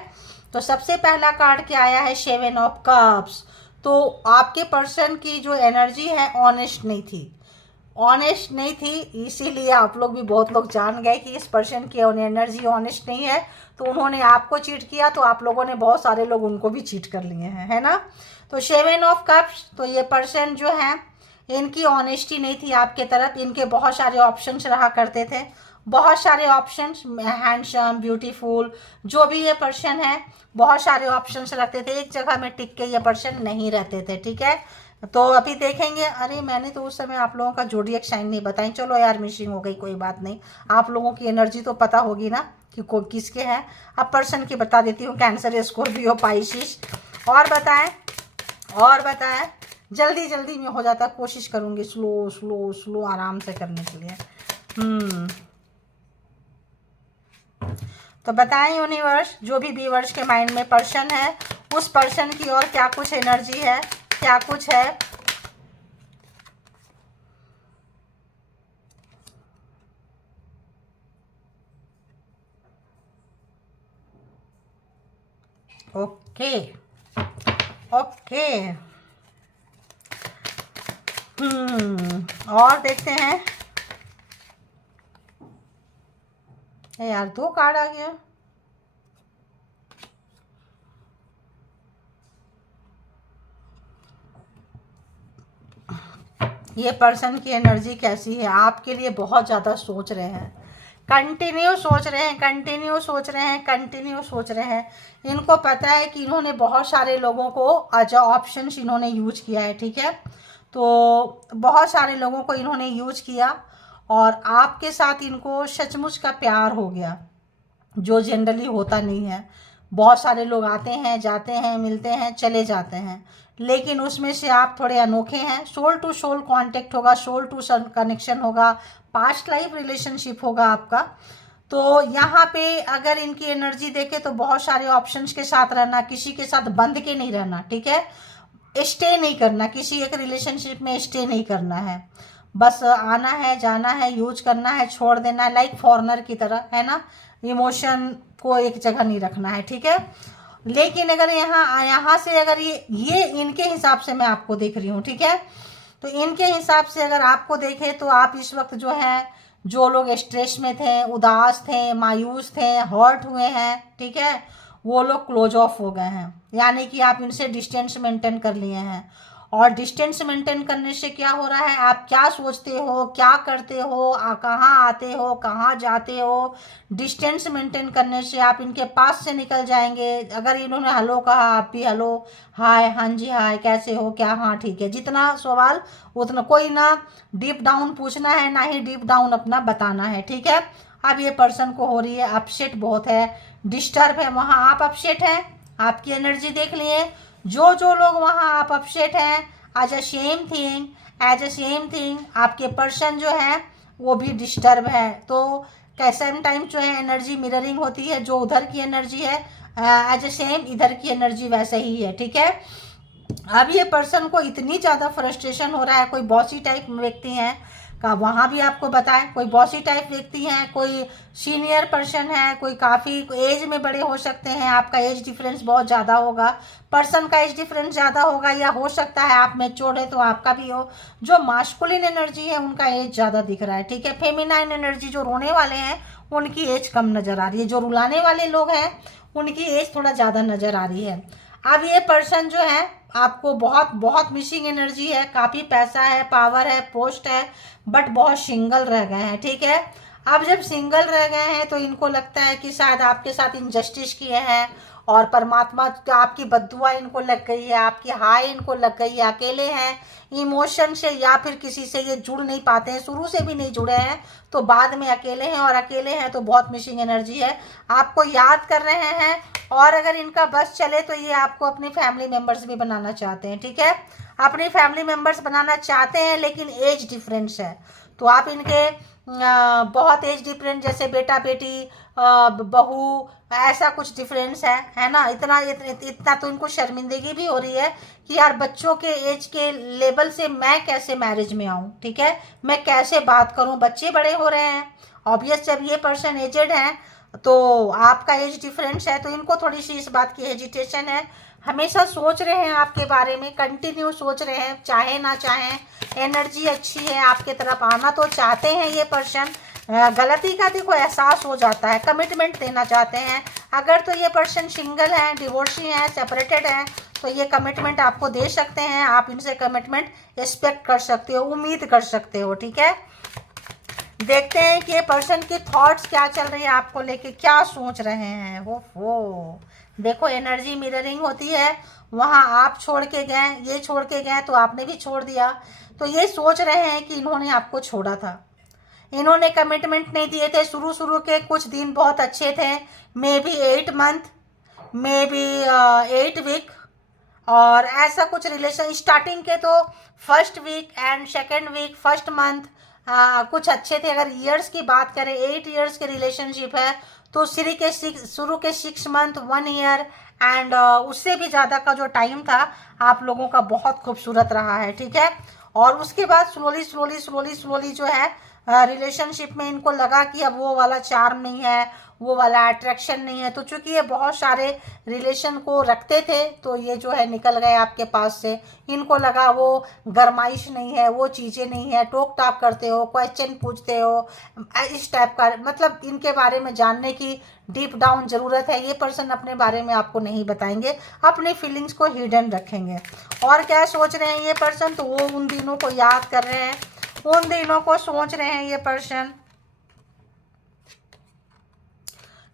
तो सबसे पहला कार्ड क्या आया है, 7 ऑफ कप्स। तो आपके पर्सन की जो एनर्जी है ऑनेस्ट नहीं थी, ऑनेस्ट नहीं थी, इसीलिए आप लोग भी बहुत लोग जान गए कि इस पर्सन की एनर्जी ऑनेस्ट नहीं है। तो उन्होंने आपको चीट किया, तो आप लोगों ने, बहुत सारे लोग उनको भी चीट कर लिए हैं, है ना। तो 7 ऑफ कप्स, तो ये पर्सन जो है इनकी ऑनेस्टी नहीं थी आपके तरफ। इनके बहुत सारे ऑप्शंस रहा करते थे, बहुत सारे ऑप्शंस, हैंडसम, ब्यूटीफुल, जो भी ये पर्सन है बहुत सारे ऑप्शंस रखते थे, एक जगह में टिक के ये पर्सन नहीं रहते थे, ठीक है। तो अभी देखेंगे। अरे मैंने तो उस समय आप लोगों का जोडिएक साइन नहीं बताई, चलो यार मिसिंग हो गई, कोई बात नहीं। आप लोगों की एनर्जी तो पता होगी ना कि किसके हैं। अब पर्सन की बता देती हूँ, कैंसर, स्कॉर्पियो, पाइसिस। और बताएं, और बताएं, जल्दी जल्दी में हो जाता, कोशिश करूँगी स्लो स्लो स्लो आराम से करने के लिए। तो बताएं यूनिवर्स, जो भी व्यूअर्स के माइंड में पर्सन है, उस पर्सन की और क्या कुछ एनर्जी है, क्या कुछ है। ओके ओके, और देखते हैं। यार 2 कार्ड आ गया। ये पर्सन की एनर्जी कैसी है, आपके लिए बहुत ज़्यादा सोच रहे हैं, कंटिन्यू सोच रहे हैं, कंटिन्यू सोच रहे हैं, कंटिन्यू सोच रहे हैं। इनको पता है कि इन्होंने बहुत सारे लोगों को एज ऑप्शंस इन्होंने यूज किया है, ठीक है। तो बहुत सारे लोगों को इन्होंने यूज किया और आपके साथ इनको सचमुच का प्यार हो गया, जो जनरली होता नहीं है। बहुत सारे लोग आते हैं, जाते हैं, मिलते हैं, चले जाते हैं, लेकिन उसमें से आप थोड़े अनोखे हैं। सोल टू सोल कांटेक्ट होगा, सोल टू सोल कनेक्शन होगा, पास्ट लाइफ रिलेशनशिप होगा आपका। तो यहाँ पे अगर इनकी एनर्जी देखे तो बहुत सारे ऑप्शंस के साथ रहना, किसी के साथ बंध के नहीं रहना, ठीक है। स्टे नहीं करना, किसी एक रिलेशनशिप में स्टे नहीं करना है, बस आना है, जाना है, यूज करना है, छोड़ देना है, लाइक फॉरेनर की तरह, है ना। इमोशन को एक जगह नहीं रखना है, ठीक है। लेकिन अगर यहाँ से अगर ये इनके हिसाब से मैं आपको देख रही हूँ, ठीक है। तो इनके हिसाब से अगर आपको देखे तो आप इस वक्त जो है, जो लोग स्ट्रेस में थे, उदास थे, मायूस थे, हर्ट हुए हैं, ठीक है, वो लोग क्लोज ऑफ हो गए हैं, यानी कि आप इनसे डिस्टेंस मेंटेन कर लिए हैं। और डिस्टेंस मेंटेन करने से क्या हो रहा है, आप क्या सोचते हो, क्या करते हो, कहाँ आते हो, कहाँ जाते हो, डिस्टेंस मेंटेन करने से आप इनके पास से निकल जाएंगे। अगर इन्होंने हेलो कहा, आप भी हेलो, हाय, हाँ जी हाय, कैसे हो, क्या, हाँ ठीक है, जितना सवाल उतना, कोई ना डीप डाउन पूछना है ना ही डीप डाउन अपना बताना है, ठीक है। अब ये पर्सन को हो रही है अपसेट बहुत है, डिस्टर्ब है, वहाँ आप अपसेट हैं, आपकी एनर्जी देख लिए। जो जो लोग वहाँ आप अपसेट हैं, एज अ सेम थिंग आपके पर्सन जो है वो भी डिस्टर्ब है। तो सेम टाइम जो है एनर्जी मिररिंग होती है, जो उधर की एनर्जी है एज अ सेम इधर की एनर्जी वैसे ही है, ठीक है। अब ये पर्सन को इतनी ज़्यादा फ्रस्ट्रेशन हो रहा है, कोई बॉसी टाइप व्यक्ति है का, वहाँ भी आपको बताएं, कोई बॉसी टाइप व्यक्ति हैं, कोई सीनियर पर्सन है, कोई काफ़ी एज में बड़े हो सकते हैं, आपका एज डिफरेंस बहुत ज़्यादा होगा, पर्सन का एज डिफरेंस ज़्यादा होगा, या हो सकता है आप मैच्योर है तो आपका भी हो। जो मास्कुलिन एनर्जी है उनका एज ज़्यादा दिख रहा है, ठीक है। फेमिनाइन एनर्जी जो रोने वाले हैं उनकी एज कम नज़र आ रही है, जो रुलाने वाले लोग हैं उनकी एज थोड़ा ज़्यादा नज़र आ रही है। अब ये पर्सन जो है आपको बहुत बहुत मिसिंग एनर्जी है, काफ़ी पैसा है, पावर है, पोस्ट है, बट बहुत सिंगल रह गए हैं, ठीक है। अब जब सिंगल रह गए हैं तो इनको लगता है कि शायद आपके साथ इनजस्टिस किए हैं और परमात्मा आपकी बद्दुआ इनको लग गई है, आपकी हाय इनको लग गई है, अकेले हैं इमोशन से, या फिर किसी से ये जुड़ नहीं पाते हैं, शुरू से भी नहीं जुड़े हैं, तो बाद में अकेले हैं, और अकेले हैं तो बहुत मिसिंग एनर्जी है, आपको याद कर रहे हैं। और अगर इनका बस चले तो ये आपको अपनी फैमिली मेंबर्स भी बनाना चाहते हैं, ठीक है। अपनी फैमिली मेंबर्स बनाना चाहते हैं, लेकिन एज डिफरेंस है, तो आप इनके बहुत एज डिफरेंस, जैसे बेटा बेटी, बहू, ऐसा कुछ डिफरेंस है ना। इतना तो इनको शर्मिंदगी भी हो रही है कि यार बच्चों के एज के लेवल से मैं कैसे मैरिज में आऊँ, ठीक है, मैं कैसे बात करूँ, बच्चे बड़े हो रहे हैं, ऑब्वियस जब ये पर्सन एजेड हैं तो आपका एज डिफरेंस है, तो इनको थोड़ी सी इस बात की हेजिटेशन है, हमेशा सोच रहे हैं आपके बारे में, कंटिन्यू सोच रहे हैं, चाहे ना चाहें, एनर्जी अच्छी है आपके तरफ, आना तो चाहते हैं ये पर्सन, गलती का देखो एहसास हो जाता है, कमिटमेंट देना चाहते हैं। अगर तो ये पर्सन सिंगल है, डिवोर्सी है, सेपरेटेड है, तो ये कमिटमेंट आपको दे सकते हैं, आप इनसे कमिटमेंट एक्सपेक्ट कर सकते हो, उम्मीद कर सकते हो, ठीक है। देखते हैं कि ये पर्सन की थॉट्स क्या चल रही है आपको लेके, क्या सोच रहे हैं। हो देखो एनर्जी मिररिंग होती है, वहाँ आप छोड़ के गए, ये छोड़ के गए, तो आपने भी छोड़ दिया, तो ये सोच रहे हैं कि इन्होंने आपको छोड़ा था, इन्होंने कमिटमेंट नहीं दिए थे, शुरू के कुछ दिन बहुत अच्छे थे, maybe 8 month, maybe 8 week, और ऐसा कुछ रिलेशन स्टार्टिंग के तो first week and second week, first month कुछ अच्छे थे। अगर ईयर्स की बात करें, 8 ईयर्स की रिलेशनशिप है, तो शुरू के 6 मंथ, 1 ईयर एंड उससे भी ज़्यादा का जो टाइम था आप लोगों का बहुत खूबसूरत रहा है, ठीक है। और उसके बाद स्लोली जो है रिलेशनशिप में इनको लगा कि अब वो वाला चार्म नहीं है, वो वाला अट्रैक्शन नहीं है, तो चूंकि ये बहुत सारे रिलेशन को रखते थे तो ये जो है निकल गए आपके पास से, इनको लगा वो गरमाइश नहीं है, वो चीज़ें नहीं है, टोक टाक करते हो, क्वेश्चन पूछते हो, इस टाइप का, मतलब इनके बारे में जानने की डीप डाउन ज़रूरत है। ये पर्सन अपने बारे में आपको नहीं बताएंगे, अपनी फीलिंग्स को हिडन रखेंगे। और क्या सोच रहे हैं ये पर्सन, तो वो उन दिनों को याद कर रहे हैं, उन दिनों को सोच रहे हैं ये पर्सन।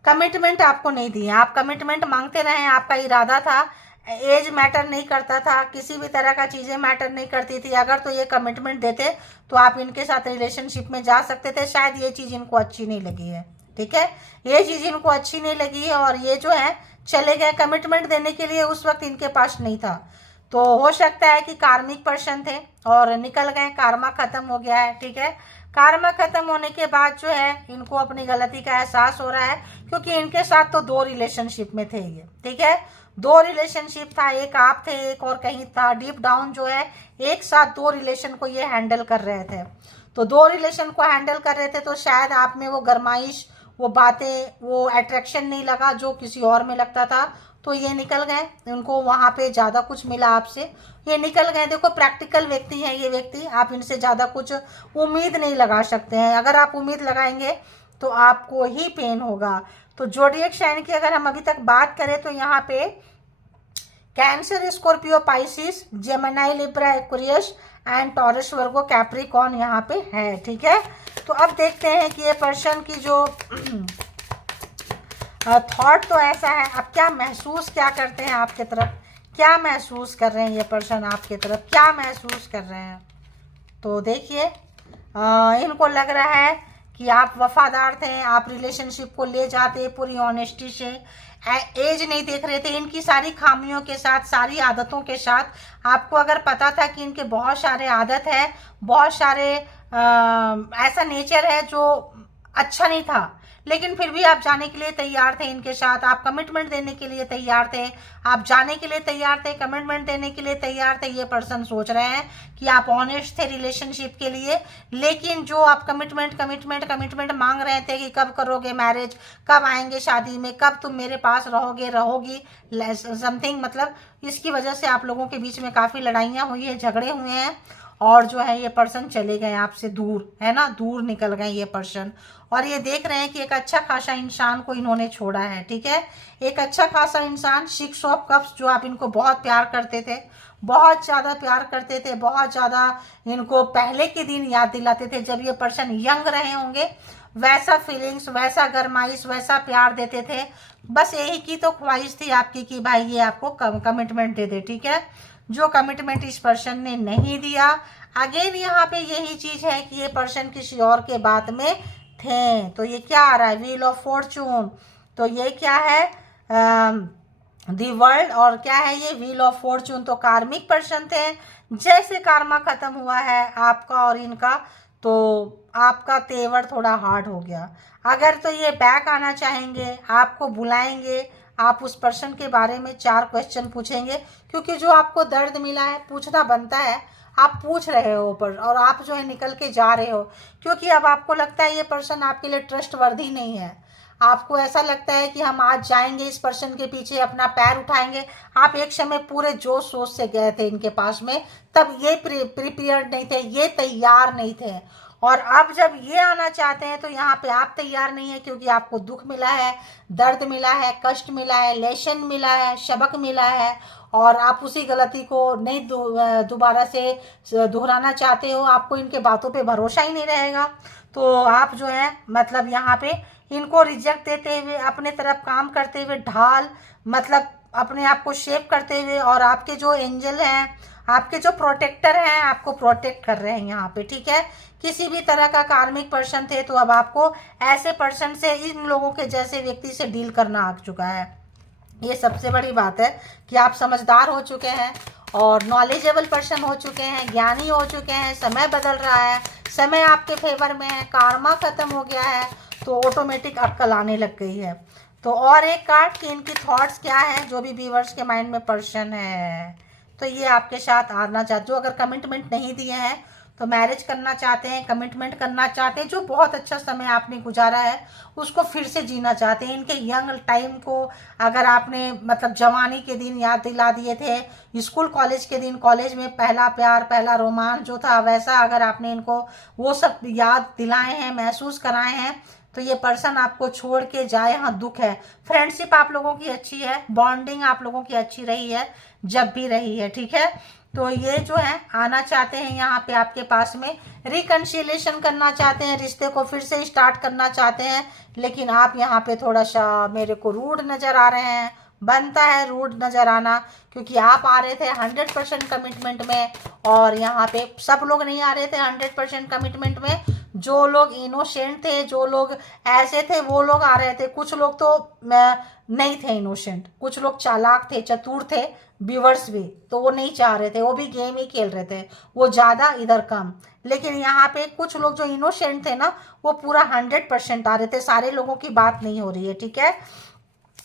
कमिटमेंट आपको नहीं दिए, आप कमिटमेंट मांगते रहे, आपका इरादा था, एज मैटर नहीं करता था, किसी भी तरह का चीज़ें मैटर नहीं करती थी। अगर तो ये कमिटमेंट देते तो आप इनके साथ रिलेशनशिप में जा सकते थे। शायद ये चीज़ इनको अच्छी नहीं लगी है, ठीक है, ये चीज़ इनको अच्छी नहीं लगी है, और ये जो है चले गए। कमिटमेंट देने के लिए उस वक्त इनके पास नहीं था, तो हो सकता है कि कार्मिक पर्सन थे और निकल गए, कार्मा खत्म हो गया है, ठीक है। कार्मा खत्म होने के बाद जो है इनको अपनी गलती का एहसास हो रहा है, क्योंकि इनके साथ तो 2 रिलेशनशिप में थे ये, ठीक है, 2 रिलेशनशिप था, एक आप थे, एक और कहीं था। डीप डाउन जो है एक साथ 2 रिलेशन को ये हैंडल कर रहे थे, तो 2 रिलेशन को हैंडल कर रहे थे, तो शायद आप में वो गरमाइश, वो बातें, वो अट्रैक्शन नहीं लगा जो किसी और में लगता था, तो ये निकल गए, उनको वहाँ पे ज़्यादा कुछ मिला आपसे, ये निकल गए। देखो प्रैक्टिकल व्यक्ति हैं ये व्यक्ति, आप इनसे ज़्यादा कुछ उम्मीद नहीं लगा सकते हैं, अगर आप उम्मीद लगाएंगे तो आपको ही पेन होगा। तो जोडिएक साइन की अगर हम अभी तक बात करें तो यहाँ पे cancer, Scorpio, Pisces, Gemini, Libra, Aquarius and taurus, Virgo, Capricorn यहाँ पे है। ठीक है, तो अब देखते हैं कि ये पर्सन की जो थॉट तो ऐसा है, अब क्या महसूस क्या करते हैं आपके तरफ, क्या महसूस कर रहे हैं ये पर्सन आपके तरफ, क्या महसूस कर रहे हैं। तो देखिए इनको लग रहा है कि आप वफादार थे, आप रिलेशनशिप को ले जाते पूरी ऑनेस्टी से, एज नहीं देख रहे थे, इनकी सारी खामियों के साथ, सारी आदतों के साथ। आपको अगर पता था कि इनके बहुत सारे आदत है, बहुत सारे ऐसा नेचर है जो अच्छा नहीं था, लेकिन फिर भी आप जाने के लिए तैयार थे इनके साथ, आप कमिटमेंट देने के लिए तैयार थे, आप जाने के लिए तैयार थे, कमिटमेंट देने के लिए तैयार थे। ये पर्सन सोच रहे हैं कि आप ऑनेस्ट थे रिलेशनशिप के लिए, लेकिन जो आप कमिटमेंट मांग रहे थे कि कब करोगे मैरिज, कब आएंगे शादी में, कब तुम मेरे पास रहोगी समथिंग, मतलब इसकी वजह से आप लोगों के बीच में काफ़ी लड़ाइयाँ हुई है, झगड़े हुए हैं, और जो है ये पर्सन चले गए आपसे दूर, है ना, दूर निकल गए ये पर्सन। और ये देख रहे हैं कि एक अच्छा खासा इंसान को इन्होंने छोड़ा है। ठीक है, एक अच्छा खासा इंसान, 6 ऑफ कप्स, जो आप इनको बहुत प्यार करते थे, बहुत ज़्यादा प्यार करते थे, बहुत ज़्यादा इनको पहले के दिन याद दिलाते थे जब ये पर्सन यंग रहे होंगे, वैसा फीलिंग्स, वैसा गरमाइश, वैसा प्यार देते थे। बस यही की तो ख्वाहिश थी आपकी कि भाई ये आपको कमिटमेंट दे दे। ठीक है, जो कमिटमेंट इस पर्सन ने नहीं दिया। अगेन यहाँ पे यही चीज है कि ये पर्सन किसी और के बात में थे। तो ये क्या आ रहा है, व्हील ऑफ फॉर्चून, तो ये क्या है, दी वर्ल्ड, और क्या है ये, व्हील ऑफ फॉर्चून। तो कार्मिक पर्सन थे, जैसे कार्मा खत्म हुआ है आपका और इनका, तो आपका तेवर थोड़ा हार्ड हो गया। अगर तो ये बैक आना चाहेंगे, आपको बुलाएंगे, आप उस पर्सन के बारे में 4 क्वेश्चन पूछेंगे, क्योंकि जो आपको दर्द मिला है पूछना बनता है, आप पूछ रहे हो पर, और आप जो है निकल के जा रहे हो, क्योंकि अब आपको लगता है ये पर्सन आपके लिए ट्रस्टवर्दी नहीं है। आपको ऐसा लगता है कि हम आज जाएंगे इस पर्सन के पीछे, अपना पैर उठाएंगे। आप एक समय पूरे जोश सोच से गए थे इनके पास में, तब ये प्रिपेयर्ड नहीं थे, ये तैयार नहीं थे, और अब जब ये आना चाहते हैं तो यहाँ पे आप तैयार नहीं है, क्योंकि आपको दुख मिला है, दर्द मिला है, कष्ट मिला है, लेसन मिला है, सबक मिला है, और आप उसी गलती को नहीं दोबारा से दोहराना चाहते हो। आपको इनके बातों पे भरोसा ही नहीं रहेगा, तो आप जो है मतलब यहाँ पे इनको रिजेक्ट देते हुए, अपने तरफ काम करते हुए, ढाल मतलब अपने आप को शेप करते हुए, और आपके जो एंजल हैं, आपके जो प्रोटेक्टर हैं, आपको प्रोटेक्ट कर रहे हैं यहाँ पे। ठीक है, किसी भी तरह का कार्मिक पर्सन थे तो अब आपको ऐसे पर्सन से, इन लोगों के जैसे व्यक्ति से डील करना आ चुका है। ये सबसे बड़ी बात है कि आप समझदार हो चुके हैं और नॉलेजेबल पर्सन हो चुके हैं, ज्ञानी हो चुके हैं। समय बदल रहा है, समय आपके फेवर में है, कार्मा खत्म हो गया है, तो ऑटोमेटिक अक्ल आने लग गई है। तो और एक कार्ड कि इनकी थॉट्स क्या है, जो भी व्यूअर्स के माइंड में पर्सन है, तो ये आपके साथ आना चाहते, जो अगर कमिटमेंट नहीं दिए हैं तो मैरिज करना चाहते हैं, कमिटमेंट करना चाहते हैं, जो बहुत अच्छा समय आपने गुजारा है उसको फिर से जीना चाहते हैं। इनके यंग टाइम को अगर आपने मतलब जवानी के दिन याद दिला दिए थे, स्कूल कॉलेज के दिन, कॉलेज में पहला प्यार, पहला रोमांच जो था, वैसा अगर आपने इनको वो सब याद दिलाए हैं, महसूस कराए हैं, तो ये पर्सन आपको छोड़ के जाए, हाँ दुख है। फ्रेंडशिप आप लोगों की अच्छी है, बॉन्डिंग आप लोगों की अच्छी रही है, जब भी रही है। ठीक है, तो ये जो है आना चाहते हैं यहाँ पे आपके पास में, रिकन्सिलेशन करना चाहते हैं, रिश्ते को फिर से स्टार्ट करना चाहते हैं, लेकिन आप यहाँ पे थोड़ा सा मेरे को रूड नजर आ रहे हैं। बनता है रूड नजर आना, क्योंकि आप आ रहे थे 100% कमिटमेंट में, और यहाँ पे सब लोग नहीं आ रहे थे 100% कमिटमेंट में। जो लोग इनोसेंट थे, जो लोग ऐसे थे, वो लोग आ रहे थे। कुछ लोग तो नहीं थे इनोसेंट, कुछ लोग चालाक थे, चतुर थे, व्यूअर्स भी, तो वो नहीं चाह रहे थे, वो भी गेम ही खेल रहे थे, वो ज़्यादा इधर कम। लेकिन यहाँ पे कुछ लोग जो इनोसेंट थे ना, वो पूरा 100% आ रहे थे। सारे लोगों की बात नहीं हो रही है। ठीक है,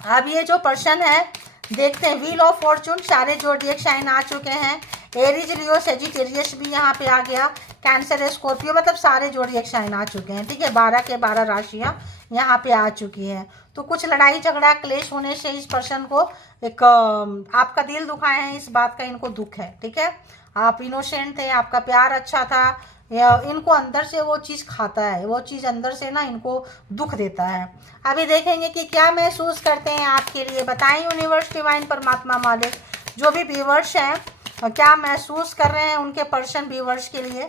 अब ये जो पर्सन है देखते हैं, व्हील ऑफ फॉर्चून, सारे जोडिएक साइन आ चुके हैं, एरीज, लियो, सेजिटेरियस भी यहाँ पे आ गया, कैंसर, स्कॉर्पियो, मतलब सारे जोडिएक साइन आ चुके हैं। ठीक है, 12 के 12 राशियाँ यहाँ पे आ चुकी हैं। तो कुछ लड़ाई झगड़ा क्लेश होने से इस पर्सन को एक आपका दिल दुखाए हैं, इस बात का इनको दुख है। ठीक है, आप इनोसेंट थे, आपका प्यार अच्छा था, या इनको अंदर से वो चीज़ खाता है, वो चीज़ अंदर से ना इनको दुख देता है। अभी देखेंगे कि क्या महसूस करते हैं आपके लिए। बताएं यूनिवर्स, डिवाइन, परमात्मा, मालिक, जो भी व्यूवर्स हैं क्या महसूस कर रहे हैं उनके पर्सन व्यूवर्स के लिए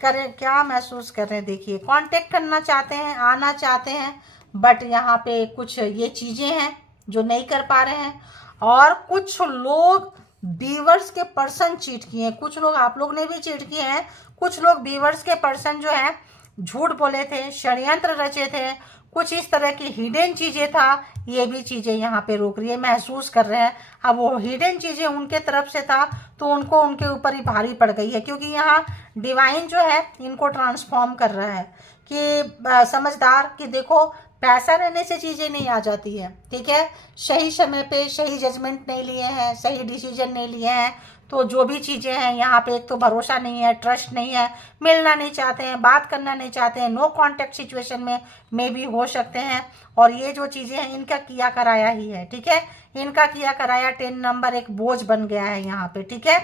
करें, क्या महसूस कर रहे हैं। देखिए कांटेक्ट करना चाहते हैं, आना चाहते हैं, बट यहाँ पे कुछ ये चीज़ें हैं जो नहीं कर पा रहे हैं। और कुछ लोग व्यूवर्स के पर्सन चीट किए हैं, कुछ लोग आप लोग ने भी चीट किए हैं, कुछ लोग व्यूवर्स के पर्सन जो है झूठ बोले थे, षड्यंत्र रचे थे, कुछ इस तरह की हिडन चीज़ें था, ये भी चीज़ें यहाँ पे रोक रही है, महसूस कर रहे हैं। अब वो हिडन चीज़ें उनके तरफ से था तो उनको उनके ऊपर ही भारी पड़ गई है, क्योंकि यहाँ डिवाइन जो है इनको ट्रांसफॉर्म कर रहा है कि समझदार कि देखो पैसा रहने से चीज़ें नहीं आ जाती है, ठीक है। सही समय पे सही जजमेंट नहीं लिए हैं, सही डिसीजन नहीं लिए हैं, तो जो भी चीज़ें हैं यहाँ पे, एक तो भरोसा नहीं है, ट्रस्ट नहीं है, मिलना नहीं चाहते हैं, बात करना नहीं चाहते हैं, नो कांटेक्ट सिचुएशन में भी हो सकते हैं। और ये जो चीज़ें हैं इनका किया कराया ही है, ठीक है। इनका किया कराया 10 नंबर एक बोझ बन गया है यहाँ पे, ठीक है।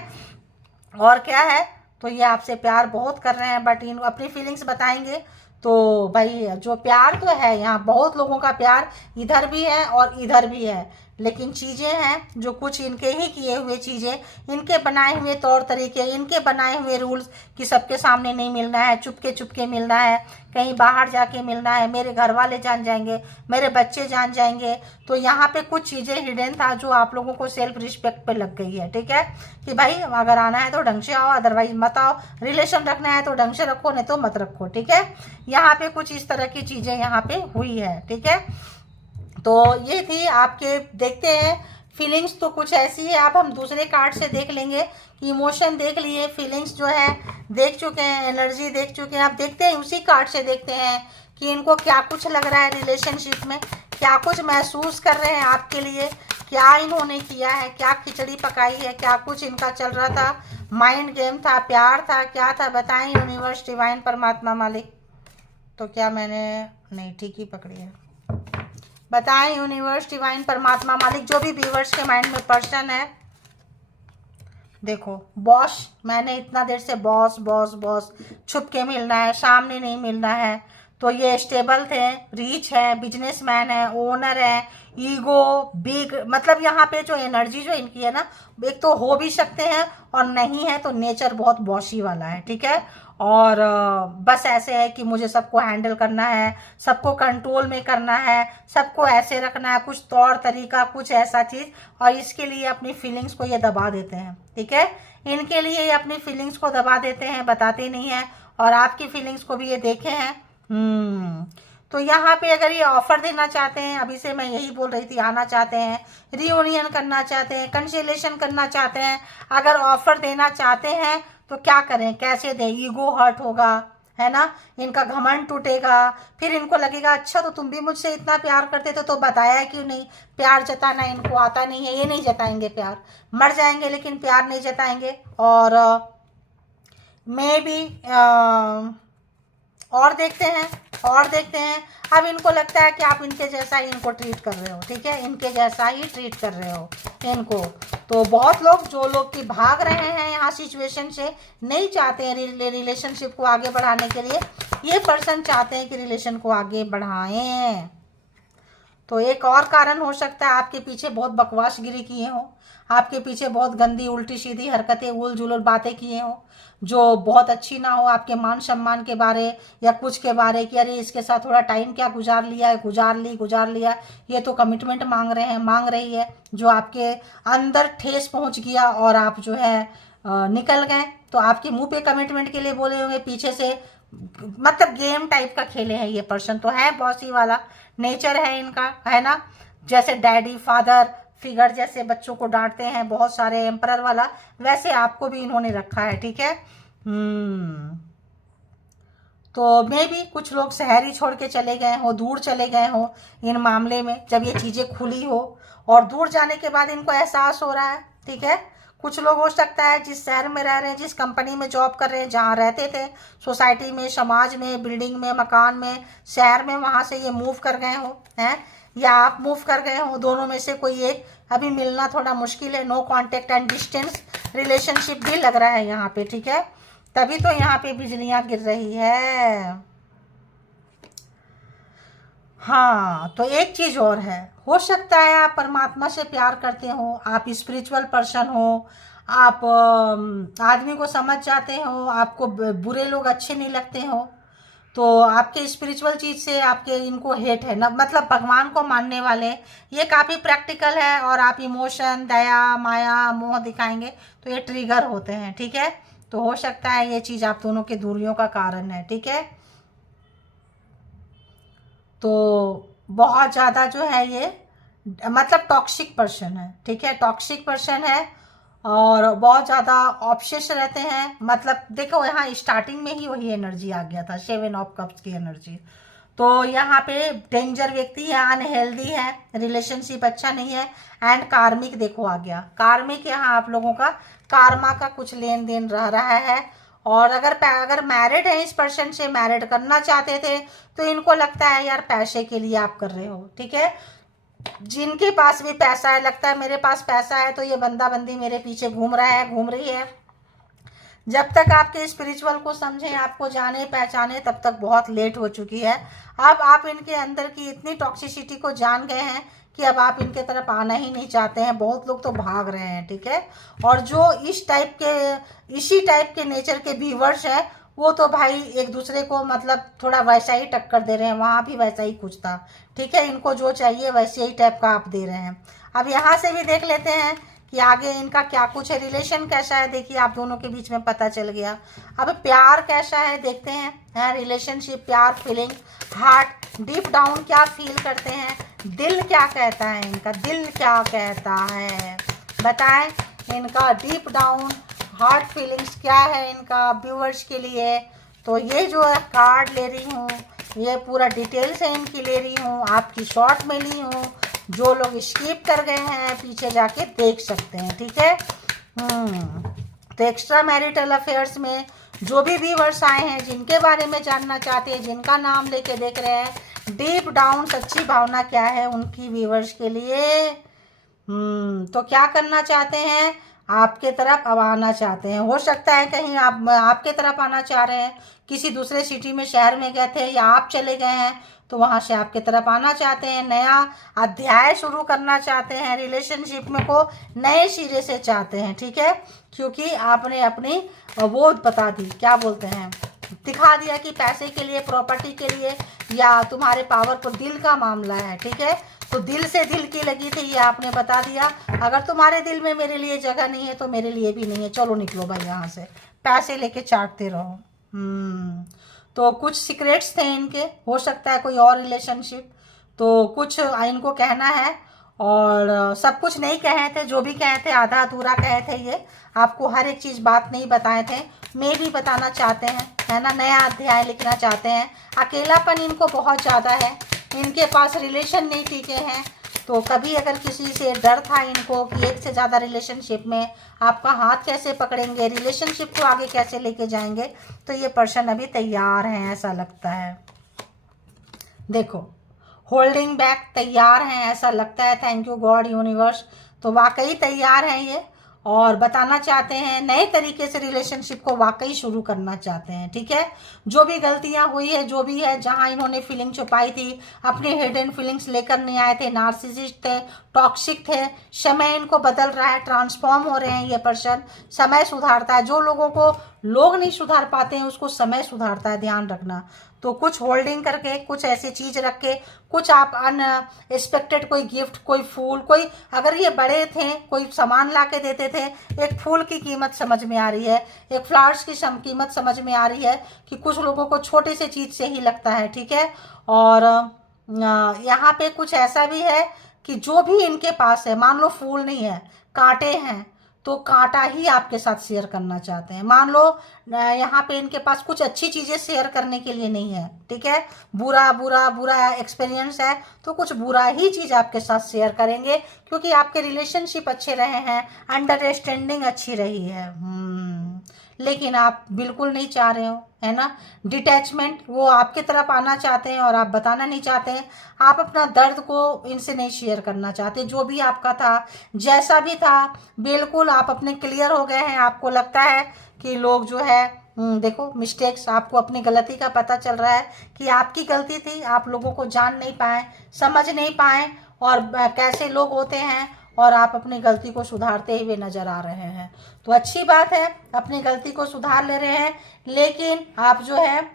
और क्या है, तो ये आपसे प्यार बहुत कर रहे हैं, बट इन अपनी फीलिंग्स बताएंगे। तो भाई जो प्यार तो है यहाँ, बहुत लोगों का प्यार इधर भी है और इधर भी है, लेकिन चीज़ें हैं जो कुछ इनके ही किए हुए चीज़ें, इनके बनाए हुए तौर तरीके, इनके बनाए हुए रूल्स कि सबके सामने नहीं मिलना है, चुपके चुपके मिलना है, कहीं बाहर जाके मिलना है, मेरे घर वाले जान जाएंगे, मेरे बच्चे जान जाएंगे। तो यहाँ पे कुछ चीज़ें हिडन था जो आप लोगों को सेल्फ रिस्पेक्ट पे लग गई है, ठीक है, कि भाई अगर आना है तो ढंग से आओ, अदरवाइज मत आओ, रिलेशन रखना है तो ढंग से रखो, नहीं तो मत रखो, ठीक है। यहाँ पे कुछ इस तरह की चीज़ें यहाँ पे हुई है, ठीक है। तो ये थी आपके, देखते हैं फीलिंग्स तो कुछ ऐसी है। अब हम दूसरे कार्ड से देख लेंगे कि इमोशन देख लिए, फीलिंग्स जो है देख चुके हैं, एनर्जी देख चुके हैं। अब देखते हैं उसी कार्ड से देखते हैं कि इनको क्या कुछ लग रहा है रिलेशनशिप में, क्या कुछ महसूस कर रहे हैं आपके लिए, क्या इन्होंने किया है, क्या खिचड़ी पकाई है, क्या कुछ इनका चल रहा था, माइंड गेम था, प्यार था, क्या था, बताएं यूनिवर्स, डिवाइन, परमात्मा, मालिक। तो क्या मैंने नहीं ठीक ही पकड़ी है, बताएं यूनिवर्स, डिवाइन, परमात्मा, मालिक, जो भी व्यूवर्स के माइंड में पर्सन है। देखो बॉस, मैंने इतना देर से बॉस बॉस बॉस, छुप के मिलना है, सामने नहीं मिलना है। तो ये स्टेबल थे, रिच है, बिजनेसमैन है, ओनर है, ईगो बिग, मतलब यहाँ पे जो एनर्जी जो इनकी है ना, एक तो हो भी सकते हैं और नहीं है, तो नेचर बहुत बॉसी वाला है, ठीक है। और बस ऐसे है कि मुझे सबको हैंडल करना है, सबको कंट्रोल में करना है, सबको ऐसे रखना है, कुछ तौर तरीका, कुछ ऐसा चीज़, और इसके लिए अपनी फीलिंग्स को ये दबा देते हैं, ठीक है। इनके लिए ये अपनी फीलिंग्स को दबा देते हैं, बताते नहीं हैं, और आपकी फीलिंग्स को भी ये देखे हैं। तो यहाँ पे अगर ये ऑफर देना चाहते हैं, अभी से मैं यही बोल रही थी, आना चाहते हैं, रियूनियन करना चाहते हैं, कंसिलेशन करना चाहते हैं, अगर ऑफर देना चाहते हैं तो क्या करें, कैसे दें, ईगो हर्ट होगा, है ना, इनका घमंड टूटेगा, फिर इनको लगेगा अच्छा तो तुम भी मुझसे इतना प्यार करते थे तो बताया क्यों नहीं। प्यार जताना इनको आता नहीं है, ये नहीं जताएंगे प्यार, मर जाएंगे लेकिन प्यार नहीं जताएंगे। और मे बी और देखते हैं, और देखते हैं। अब इनको लगता है कि आप इनके जैसा ही इनको ट्रीट कर रहे हो, ठीक है, इनके जैसा ही ट्रीट कर रहे हो इनको। तो बहुत लोग, जो लोग कि भाग रहे हैं यहाँ सिचुएशन से, नहीं चाहते हैं रिलेशनशिप को आगे बढ़ाने के लिए, ये पर्सन चाहते हैं कि रिलेशन को आगे बढ़ाएं। तो एक और कारण हो सकता है आपके पीछे बहुत बकवासगिरी किए हो, आपके पीछे बहुत गंदी उल्टी सीधी हरकतें, उल जुलूल बातें किए हो जो बहुत अच्छी ना हो, आपके मान सम्मान के बारे या कुछ के बारे कि अरे इसके साथ थोड़ा टाइम क्या गुजार लिया है, गुजार लिया, ये तो कमिटमेंट मांग रहे हैं, मांग रही है, जो आपके अंदर ठेस पहुंच गया और आप जो है निकल गए। तो आपके मुंह पे कमिटमेंट के लिए बोले होंगे, पीछे से मतलब गेम टाइप का खेले हैं ये पर्सन। तो है बॉसी वाला नेचर है इनका, है ना, जैसे डैडी फादर फिगर जैसे बच्चों को डांटते हैं बहुत सारे, एम्परर वाला, वैसे आपको भी इन्होंने रखा है, ठीक है। तो मे भी कुछ लोग शहर ही छोड़ के चले गए हो, दूर चले गए हो इन मामले में, जब ये चीज़ें खुली हो, और दूर जाने के बाद इनको एहसास हो रहा है, ठीक है। कुछ लोग हो सकता है जिस शहर में रह रहे हैं, जिस कंपनी में जॉब कर रहे हैं, जहाँ रहते थे, सोसाइटी में, समाज में, बिल्डिंग में, मकान में, शहर में, वहाँ से ये मूव कर गए हो, हैं, या आप मूव कर गए हो, दोनों में से कोई एक। अभी मिलना थोड़ा मुश्किल है, no contact and distance relationship भी लग रहा है यहाँ पे, ठीक है। तभी तो यहाँ पे बिजलियाँ गिर रही है। हाँ, तो एक चीज़ और है, हो सकता है आप परमात्मा से प्यार करते हो, आप स्पिरिचुअल पर्सन हो, आप आदमी को समझ जाते हो, आपको बुरे लोग अच्छे नहीं लगते हो, तो आपके स्पिरिचुअल चीज़ से आपके इनको हेट है ना, मतलब भगवान को मानने वाले, ये काफ़ी प्रैक्टिकल है, और आप इमोशन, दया, माया, मोह दिखाएंगे तो ये ट्रिगर होते हैं, ठीक है। तो हो सकता है ये चीज़ आप दोनों की दूरियों का कारण है, ठीक है। तो बहुत ज़्यादा जो है ये मतलब टॉक्सिक पर्सन है, ठीक है, टॉक्सिक पर्सन है, और बहुत ज़्यादा ऑब्सेस रहते हैं। मतलब देखो यहाँ स्टार्टिंग में ही वही एनर्जी आ गया था, 7 ऑफ कप्स की एनर्जी। तो यहाँ पे डेंजर व्यक्ति है, अनहेल्दी है, रिलेशनशिप अच्छा नहीं है, एंड कार्मिक देखो आ गया। कार्मिक यहाँ आप लोगों का कार्मा का कुछ लेन देन रह रहा है, और अगर मैरिड है, इस पर्सन से मैरिड करना चाहते थे, तो इनको लगता है यार पैसे के लिए आप कर रहे हो, ठीक है। जिनके पास भी पैसा है, लगता है मेरे पास पैसा है तो ये बंदा बंदी मेरे पीछे घूम रहा है, घूम रही है। जब तक आपके स्पिरिचुअल को समझें, आपको जाने पहचाने, तब तक बहुत लेट हो चुकी है। अब आप इनके अंदर की इतनी टॉक्सिसिटी को जान गए हैं कि अब आप इनके तरफ आना ही नहीं चाहते हैं। बहुत लोग तो भाग रहे हैं, ठीक है। और जो इसी टाइप के नेचर के व्यूवर्स हैं, वो तो भाई एक दूसरे को मतलब थोड़ा वैसा ही टक्कर दे रहे हैं, वहाँ भी वैसा ही कुछ था, ठीक है। इनको जो चाहिए वैसे ही टाइप का आप दे रहे हैं। अब यहाँ से भी देख लेते हैं कि आगे इनका क्या कुछ है, रिलेशन कैसा है। देखिए आप दोनों के बीच में पता चल गया। अब प्यार कैसा है देखते हैं, रिलेशनशिप, प्यार, फीलिंग, हार्ट, डीप डाउन क्या फील करते हैं, दिल क्या कहता है, इनका दिल क्या कहता है, बताएं। इनका डीप डाउन हार्ट फीलिंग्स क्या है इनका व्यूअर्स के लिए। तो ये जो है कार्ड ले रही हूँ, ये पूरा डिटेल से इनकी ले रही हूँ, आपकी शॉर्ट में ली हूँ। जो लोग स्किप कर गए हैं पीछे जाके देख सकते हैं, ठीक है। तो एक्स्ट्रा मैरिटल अफेयर्स में जो भी व्यूअर्स आए हैं, जिनके बारे में जानना चाहते हैं, जिनका नाम लेके देख रहे हैं, डीप डाउन सच्ची भावना क्या है उनकी व्यूअर्स के लिए, तो क्या करना चाहते हैं, आपके तरफ अब आना चाहते हैं। हो सकता है कहीं आप आपके तरफ आना चाह रहे हैं, किसी दूसरे सिटी में, शहर में गए थे, या आप चले गए हैं तो वहाँ से आपके तरफ आना चाहते हैं, नया अध्याय शुरू करना चाहते हैं, रिलेशनशिप में को नए सिरे से चाहते हैं, ठीक है। क्योंकि आपने अपनी वो बता दी, क्या बोलते हैं, दिखा दिया कि पैसे के लिए, प्रॉपर्टी के लिए, या तुम्हारे पावर पर दिल का मामला है, ठीक है। तो दिल से दिल की लगी थी, ये आपने बता दिया। अगर तुम्हारे दिल में मेरे लिए जगह नहीं है तो मेरे लिए भी नहीं है, चलो निकलो भाई यहाँ से, पैसे लेके चाटते रहो। तो कुछ सीक्रेट्स थे इनके, हो सकता है कोई और रिलेशनशिप, तो कुछ इनको कहना है, और सब कुछ नहीं कहे थे, जो भी कहे थे आधा अधूरा कहे थे, ये आपको हर एक चीज़ बात नहीं बताए थे, मैं भी बताना चाहते हैं, है ना, नया अध्याय लिखना चाहते हैं। अकेलापन इनको बहुत ज़्यादा है, इनके पास रिलेशन नहीं टिके हैं, तो कभी अगर किसी से डर था इनको कि एक से ज़्यादा रिलेशनशिप में आपका हाथ कैसे पकड़ेंगे, रिलेशनशिप को आगे कैसे लेके जाएंगे, तो ये पर्सन अभी तैयार हैं ऐसा लगता है। देखो होल्डिंग बैक, तैयार हैं ऐसा लगता है, थैंक यू गॉड यूनिवर्स। तो वाकई तैयार हैं ये, और बताना चाहते हैं, नए तरीके से रिलेशनशिप को वाकई शुरू करना चाहते हैं, ठीक है। जो भी गलतियां हुई है, जो भी है, जहां इन्होंने फीलिंग छुपाई थी, अपने हिडन फीलिंग्स लेकर नहीं आए थे, नार्सिसिस्ट थे, टॉक्सिक थे, समय इनको बदल रहा है, ट्रांसफॉर्म हो रहे हैं ये पर्सन, समय सुधारता है। जो लोगों को लोग नहीं सुधार पाते हैं उसको समय सुधारता है, ध्यान रखना। तो कुछ होल्डिंग करके, कुछ ऐसी चीज रख के, कुछ आप अनएक्सपेक्टेड कोई गिफ्ट, कोई फूल, कोई अगर ये बड़े थे कोई सामान ला के देते थे, एक फूल की कीमत समझ में आ रही है, एक फ्लावर्स की कीमत समझ में आ रही है, कि कुछ लोगों को छोटे से चीज से ही लगता है, ठीक है। और यहाँ पे कुछ ऐसा भी है कि जो भी इनके पास है, मान लो फूल नहीं है, कांटे हैं, तो कांटा ही आपके साथ शेयर करना चाहते हैं। मान लो यहाँ पे इनके पास कुछ अच्छी चीज़ें शेयर करने के लिए नहीं है, ठीक है, बुरा बुरा बुरा एक्सपीरियंस है तो कुछ बुरा ही चीज़ आपके साथ शेयर करेंगे, क्योंकि आपके रिलेशनशिप अच्छे रहे हैं, अंडरस्टैंडिंग अच्छी रही है। लेकिन आप बिल्कुल नहीं चाह रहे हो, है ना, डिटैचमेंट, वो आपके तरफ आना चाहते हैं और आप बताना नहीं चाहते हैं। आप अपना दर्द को इनसे नहीं शेयर करना चाहते, जो भी आपका था, जैसा भी था, बिल्कुल आप अपने क्लियर हो गए हैं। आपको लगता है कि लोग जो है देखो मिस्टेक्स, आपको अपनी गलती का पता चल रहा है कि आपकी गलती थी, आप लोगों को जान नहीं पाए, समझ नहीं पाए और कैसे लोग होते हैं, और आप अपनी गलती को सुधारते हुए नजर आ रहे हैं। तो अच्छी बात है, अपनी गलती को सुधार ले रहे हैं, लेकिन आप जो है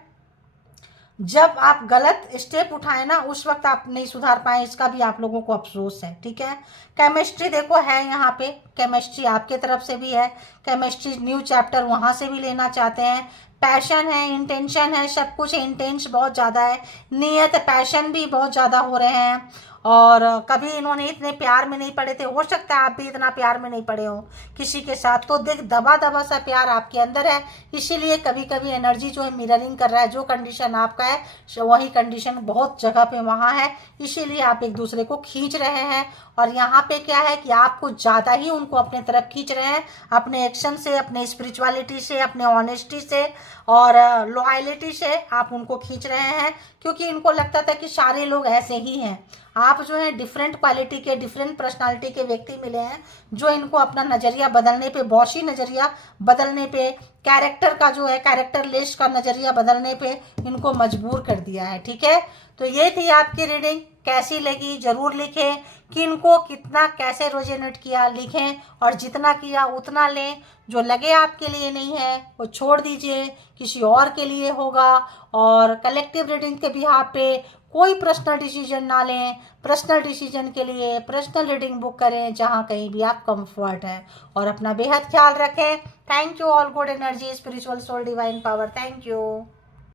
जब आप गलत स्टेप उठाए ना उस वक्त आप नहीं सुधार पाए, इसका भी आप लोगों को अफसोस है। ठीक है, केमिस्ट्री देखो है यहाँ पे, केमिस्ट्री आपके तरफ से भी है, केमिस्ट्री न्यू चैप्टर वहाँ से भी लेना चाहते हैं, पैशन है, इंटेंशन है, सब कुछ है, इंटेंस बहुत ज़्यादा है, नियत पैशन भी बहुत ज़्यादा हो रहे हैं। और कभी इन्होंने इतने प्यार में नहीं पड़े थे, हो सकता है आप भी इतना प्यार में नहीं पड़े हो किसी के साथ, तो देख दबा दबा सा प्यार आपके अंदर है, इसीलिए कभी कभी एनर्जी जो है मिररिंग कर रहा है, जो कंडीशन आपका है वही कंडीशन बहुत जगह पे वहाँ है, इसीलिए आप एक दूसरे को खींच रहे हैं। और यहाँ पे क्या है कि आपको ज़्यादा ही उनको अपने तरफ खींच रहे हैं, अपने एक्शन से, अपने स्पिरिचुअलिटी से, अपने ऑनेस्टी से और लॉयलिटी से आप उनको खींच रहे हैं, क्योंकि इनको लगता था कि सारे लोग ऐसे ही हैं। आप जो है डिफरेंट क्वालिटी के, डिफरेंट पर्सनालिटी के व्यक्ति मिले हैं जो इनको अपना नज़रिया बदलने पे, बॉशी नज़रिया बदलने पे, कैरेक्टर का जो है कैरेक्टर लेस का नज़रिया बदलने पे इनको मजबूर कर दिया है। ठीक है, तो ये थी आपकी रीडिंग, कैसी लगी ज़रूर लिखें, कि इनको कितना कैसे रेजोनेट किया लिखें, और जितना किया उतना लें, जो लगे आपके लिए नहीं है वो छोड़ दीजिए, किसी और के लिए होगा। और कलेक्टिव रीडिंग के बिहाफ पे कोई पर्सनल डिसीजन ना लें, पर्सनल डिसीजन के लिए पर्सनल रीडिंग बुक करें जहाँ कहीं भी आप कंफर्ट है, और अपना बेहद ख्याल रखें। Thank you all good energy, spiritual soul, divine power, thank you.